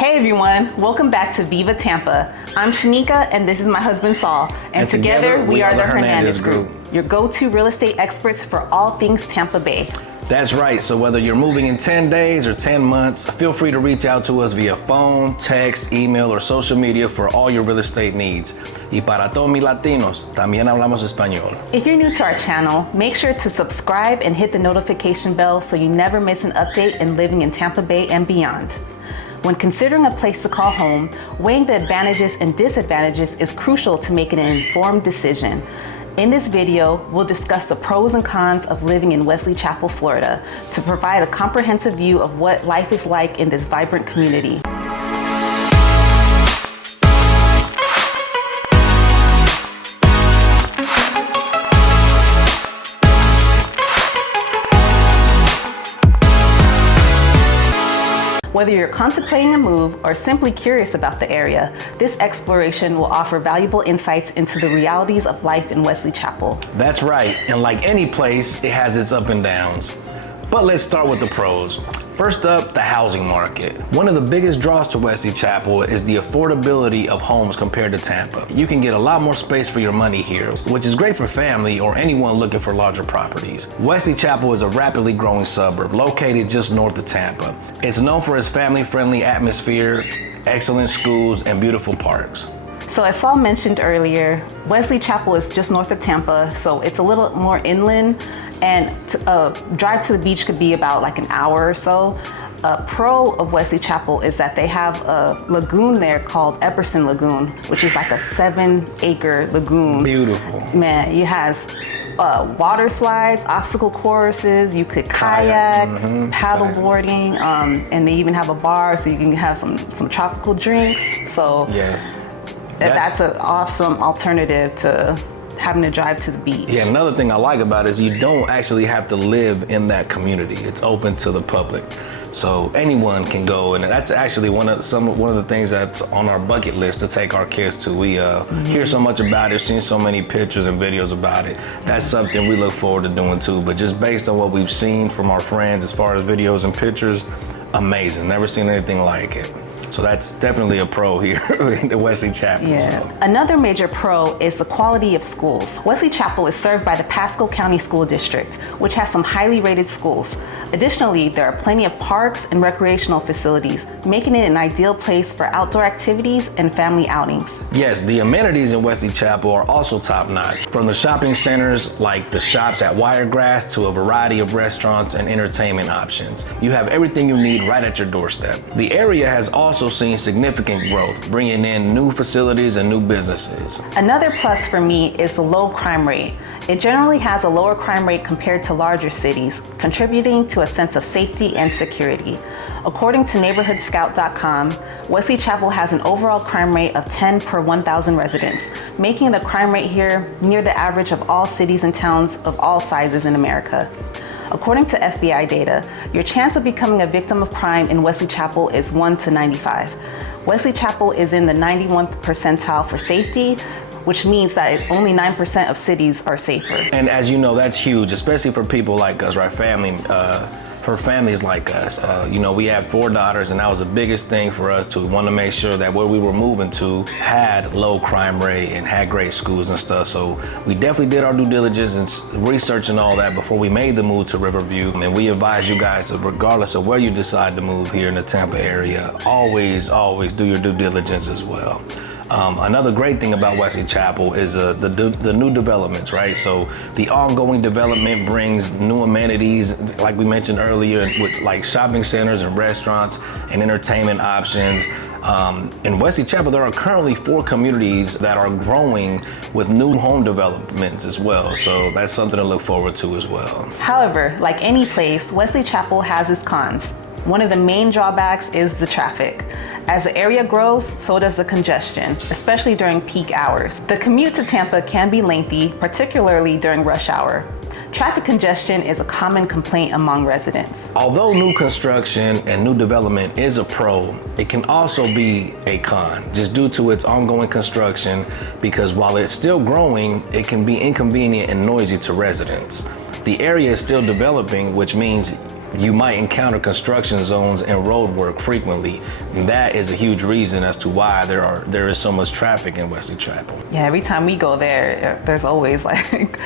Hey everyone, welcome back to Viva Tampa. I'm Shanika and this is my husband Saul. And together we are the Hernandez Group, your go-to real estate experts for all things Tampa Bay. That's right, so whether you're moving in 10 days or 10 months, feel free to reach out to us via phone, text, email, or social media for all your real estate needs. Y para todos mis latinos, también hablamos español. If you're new to our channel, make sure to subscribe and hit the notification bell so you never miss an update in living in Tampa Bay and beyond. When considering a place to call home, weighing the advantages and disadvantages is crucial to making an informed decision. In this video, we'll discuss the pros and cons of living in Wesley Chapel, Florida, to provide a comprehensive view of what life is like in this vibrant community. Whether you're contemplating a move or simply curious about the area, this exploration will offer valuable insights into the realities of life in Wesley Chapel. That's right, and like any place, it has its up and downs. But let's start with the pros. First up, the housing market. One of the biggest draws to Wesley Chapel is the affordability of homes compared to Tampa. You can get a lot more space for your money here, which is great for family or anyone looking for larger properties. Wesley Chapel is a rapidly growing suburb located just north of Tampa. It's known for its family-friendly atmosphere, excellent schools, and beautiful parks. So as Saul mentioned earlier, Wesley Chapel is just north of Tampa, so it's a little more inland, and drive to the beach could be about like an hour or so. A pro of Wesley Chapel is that they have a lagoon there called Epperson Lagoon, which is like a 7-acre lagoon. Beautiful. Man, it has water slides, obstacle courses, you could kayak, paddleboarding, and they even have a bar so you can have some tropical drinks. So yes. That's an awesome alternative to having to drive to the beach. Yeah, another thing I like about it is you don't actually have to live in that community. It's open to the public. So anyone can go, and that's actually one of the things that's on our bucket list to take our kids to. We hear so much about it, seen so many pictures and videos about it. That's something we look forward to doing too, but just based on what we've seen from our friends as far as videos and pictures, amazing. Never seen anything like it. So that's definitely a pro here in Wesley Chapel. Yeah. So. Another major pro is the quality of schools. Wesley Chapel is served by the Pasco County School District, which has some highly rated schools. Additionally, there are plenty of parks and recreational facilities, making it an ideal place for outdoor activities and family outings. Yes, the amenities in Wesley Chapel are also top-notch. From the shopping centers like the shops at Wiregrass to a variety of restaurants and entertainment options. You have everything you need right at your doorstep. The area has also seen significant growth, bringing in new facilities and new businesses. Another plus for me is the low crime rate. It generally has a lower crime rate compared to larger cities, contributing to a sense of safety and security. According to neighborhoodscout.com, Wesley Chapel has an overall crime rate of 10 per 1,000 residents, making the crime rate here near the average of all cities and towns of all sizes in America. According to FBI data, your chance of becoming a victim of crime in Wesley Chapel is 1 to 95. Wesley Chapel is in the 91st percentile for safety, which means that only 9% of cities are safer. And as you know, that's huge, especially for people like us, right? For families like us. You know, we have 4 daughters, and that was the biggest thing for us to want to make sure that where we were moving to had low crime rate and had great schools and stuff. So we definitely did our due diligence and research and all that before we made the move to Riverview. And we advise you guys that regardless of where you decide to move here in the Tampa area, always do your due diligence as well. Another great thing about Wesley Chapel is the new developments, right? So the ongoing development brings new amenities, like we mentioned earlier, with like shopping centers and restaurants and entertainment options. In Wesley Chapel, there are currently 4 communities that are growing with new home developments as well. So that's something to look forward to as well. However, like any place, Wesley Chapel has its cons. One of the main drawbacks is the traffic. As the area grows, so does the congestion, especially during peak hours. The commute to Tampa can be lengthy, particularly during rush hour. Traffic congestion is a common complaint among residents. Although new construction and new development is a pro, it can also be a con, just due to its ongoing construction, because while it's still growing, it can be inconvenient and noisy to residents. The area is still developing, which means you might encounter construction zones and road work frequently. And that is a huge reason as to why there is so much traffic in Wesley Chapel. Yeah, every time we go there, there's always like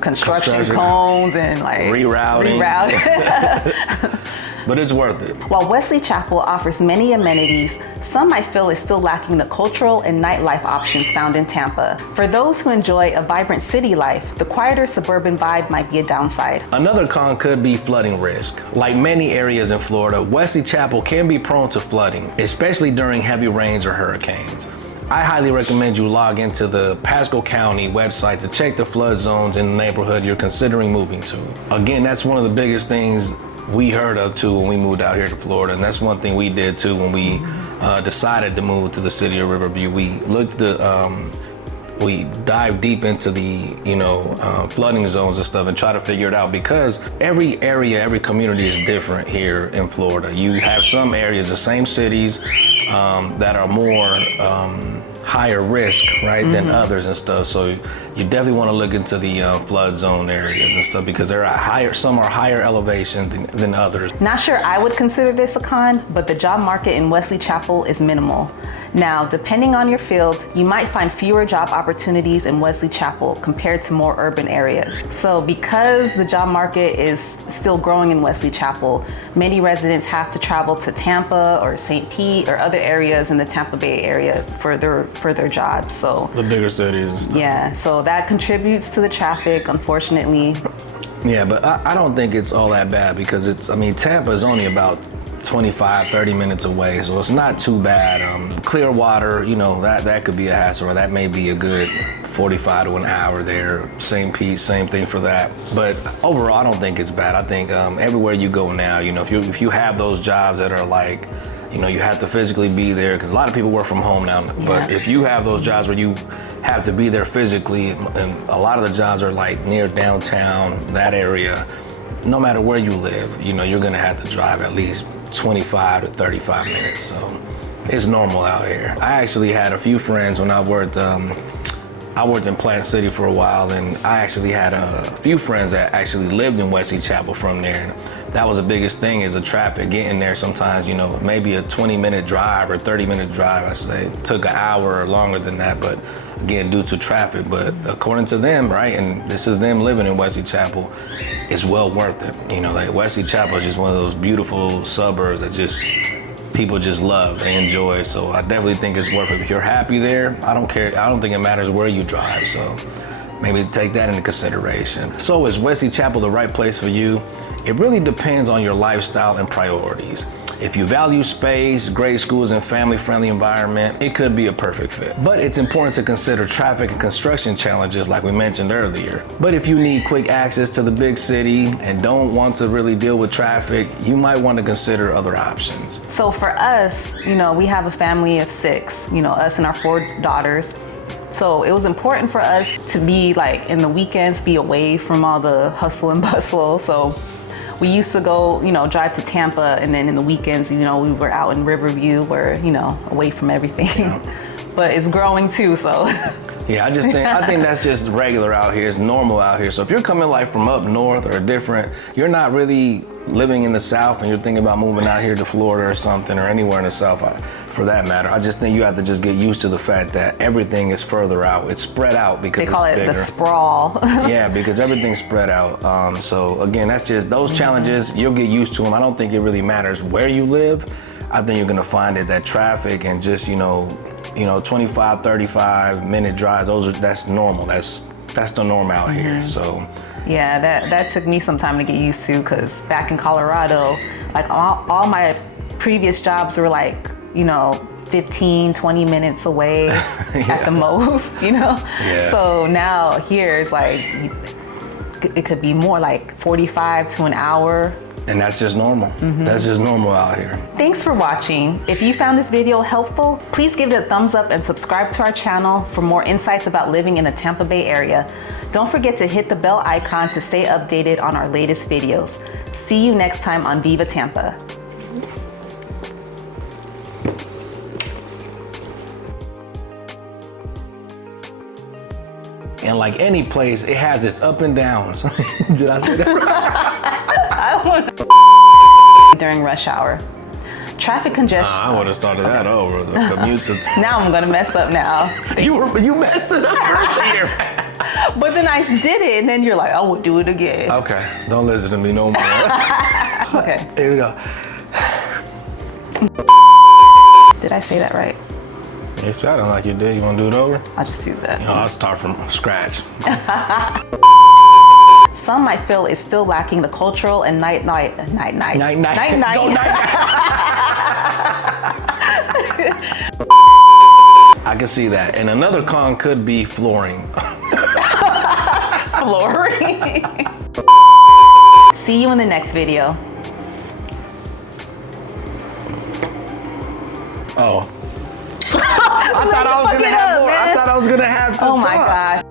construction cones and like rerouting. But it's worth it. While Wesley Chapel offers many amenities, some might feel is still lacking the cultural and nightlife options found in Tampa. For those who enjoy a vibrant city life, the quieter suburban vibe might be a downside. Another con could be flooding risk. Like many areas in Florida, Wesley Chapel can be prone to flooding, especially during heavy rains or hurricanes. I highly recommend you log into the Pasco County website to check the flood zones in the neighborhood you're considering moving to. Again, that's one of the biggest things we heard of too when we moved out here to Florida, and that's one thing we did too when we decided to move to the city of Riverview. We looked we dived deep into the flooding zones and stuff and try to figure it out, because every area, every community is different here in Florida. You have some areas, the same cities that are more higher risk, right, than others and stuff. So you definitely want to look into the flood zone areas and stuff, because they're at higher, some are higher elevation than others. Not sure I would consider this a con, but the job market in Wesley Chapel is minimal. Now, depending on your field, you might find fewer job opportunities in Wesley Chapel compared to more urban areas. So because the job market is still growing in Wesley Chapel, many residents have to travel to Tampa or St. Pete or other areas in the Tampa Bay area for their jobs. So the bigger cities. Yeah, so that contributes to the traffic, unfortunately. Yeah, but I don't think it's all that bad, because Tampa is only about 25-30 minutes away, so it's not too bad. Clearwater, that could be a hassle, or that may be a good 45 to an hour there. St. Pete, same thing for that. But overall, I don't think it's bad. I think everywhere you go now, if you have those jobs that are like, you have to physically be there, because a lot of people work from home now. Yeah. But if you have those jobs where you have to be there physically, and a lot of the jobs are like near downtown, that area, no matter where you live, you're gonna have to drive at least 25 to 35 minutes. So it's normal out here. I actually had a few friends when I worked in Plant City for a while, and I actually had a few friends that actually lived in Wesley Chapel from there. And that was the biggest thing, is the traffic getting there. Sometimes, maybe a 20-minute drive or 30-minute drive, I say, took an hour or longer than that, but again, due to traffic. But according to them, right, and this is them living in Wesley Chapel, it's well worth it. Like Wesley Chapel is just one of those beautiful suburbs that people just love, they enjoy. So I definitely think it's worth it. If you're happy there, I don't care. I don't think it matters where you drive. So maybe take that into consideration. So is Wesley Chapel the right place for you? It really depends on your lifestyle and priorities. If you value space, great schools, and family-friendly environment, it could be a perfect fit. But it's important to consider traffic and construction challenges like we mentioned earlier. But if you need quick access to the big city and don't want to really deal with traffic, you might want to consider other options. So for us, we have a family of 6, us and our 4 daughters. So it was important for us to be like in the weekends, be away from all the hustle and bustle. So we used to go, drive to Tampa, and then in the weekends, we were out in Riverview, where, away from everything. Yeah. But it's growing too, so. Yeah, I think that's just regular out here. It's normal out here. So if you're coming like from up north or different, you're not really living in the South and you're thinking about moving out here to Florida or something, or anywhere in the South for that matter. I just think you have to just get used to the fact that everything is further out. It's spread out because they call it bigger. The sprawl. Yeah, because everything's spread out. So again, that's just those challenges. You'll get used to them. I don't think it really matters where you live. I think you're gonna find it that traffic and just 25, 35 minute drives. That's normal. That's the norm out here. So. Yeah, that took me some time to get used to, because back in Colorado, like all my previous jobs were like, 15, 20 minutes away at the most, Yeah. So now here it's like, it could be more like 45 to an hour. And that's just normal. That's just normal out here. Thanks for watching. If you found this video helpful, please give it a thumbs up and subscribe to our channel for more insights about living in the Tampa Bay area. Don't forget to hit the bell icon to stay updated on our latest videos. See you next time on Viva Tampa. And like any place, it has its up and downs. Did I say that right? I want during rush hour. Traffic congestion. I would have started that over. The commute to Now I'm gonna mess up now. you messed it up earlier. But then I did it, and then you're like, I would do it again. Okay, don't listen to me no more. Okay. Here we go. Did I say that right? It sounded like you did. You want to do it over? I'll just do that. I'll start from scratch. Some might feel it's still lacking the cultural and night. Night. Go night. I can see that. And another con could be flooring. Flooring. See you in the next video. Oh. I thought I was gonna have more. I thought I was gonna have to Oh my talk. gosh.